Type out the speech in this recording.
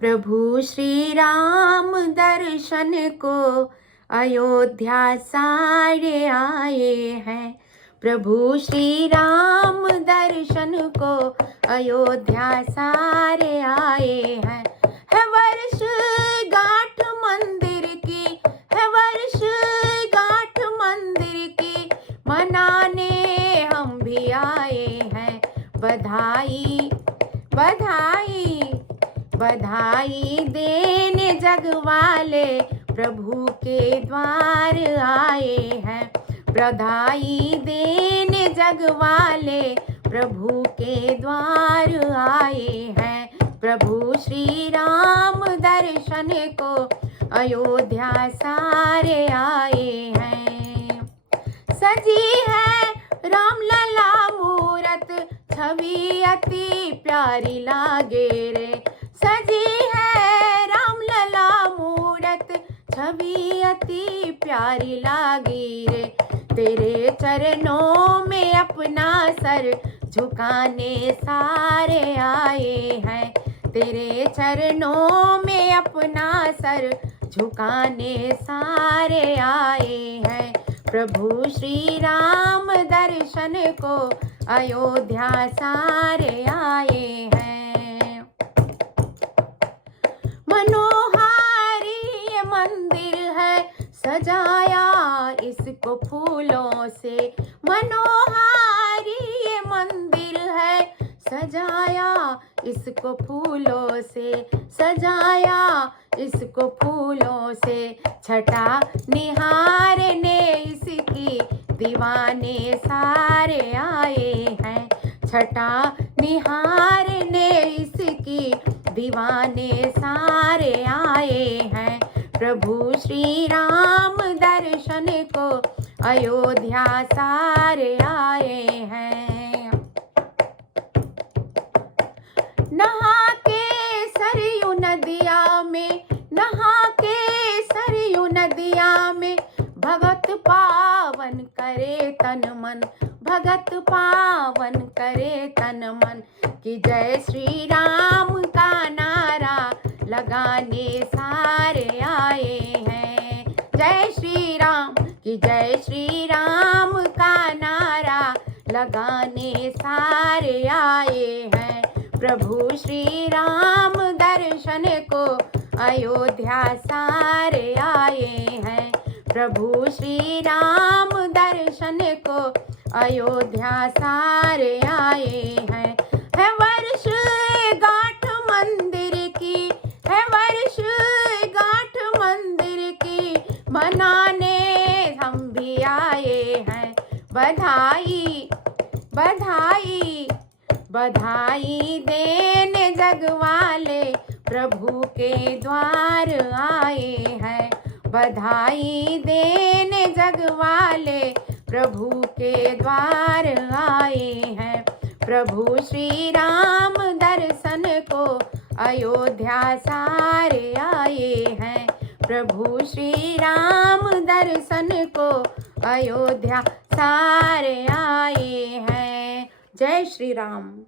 प्रभु श्री राम दर्शन को अयोध्या सारे आए हैं। प्रभु श्री राम दर्शन को अयोध्या सारे आए हैं। है वर्ष गांठ मंदिर की, है वर्ष गांठ मंदिर की, मनाने हम भी आए हैं। बधाई बधाई बधाई देने जग वाले प्रभु के द्वार आए हैं। बधाई देने जग वाले प्रभु के द्वार आए हैं। प्रभु श्री राम दर्शन को अयोध्या सारे आए हैं। सजी है रामलला मूरत, छवि अति प्यारी लागे रे। सजी है रामलला मूरत, छवि अति प्यारी लागी रे। तेरे चरणों में अपना सर झुकाने सारे आए हैं। तेरे चरणों में अपना सर झुकाने सारे आए हैं। प्रभु श्री राम दर्शन को अयोध्या सारे आए हैं। मनोहारी ये मंदिर है, सजाया इसको फूलों से। मनोहारी ये मंदिर है, सजाया इसको फूलों से। सजाया इसको फूलों से। छटा निहारने इसकी दीवाने सारे आए हैं। छटा निहारने इसकी दीवाने सारे आए हैं। प्रभु श्री राम दर्शन को अयोध्या सारे आए हैं। नहा के सरयू नदिया में, नहा के सरयू नदिया में, भगत पावन करे तन मन। भगत पावन करे तन मन। कि जय श्री राम का नारा लगाने सारे आए हैं। जय श्री राम कि जय श्री राम का नारा लगाने सारे आए हैं। प्रभु श्री राम दर्शन को अयोध्या सारे आए हैं। प्रभु श्री राम दर्शन को अयोध्या सारे आए हैं। है वर्ष गांठ मंदिर की, है वर्ष गांठ मंदिर की, मनाने हम भी आए हैं। बधाई बधाई बधाई देने जग वाले प्रभु के द्वार आए हैं। बधाई देने जग वाले प्रभु के द्वार आए हैं। प्रभु श्री राम दर्शन को अयोध्या सारे आए हैं। प्रभु श्री राम दर्शन को अयोध्या सारे आए हैं। जय श्री राम।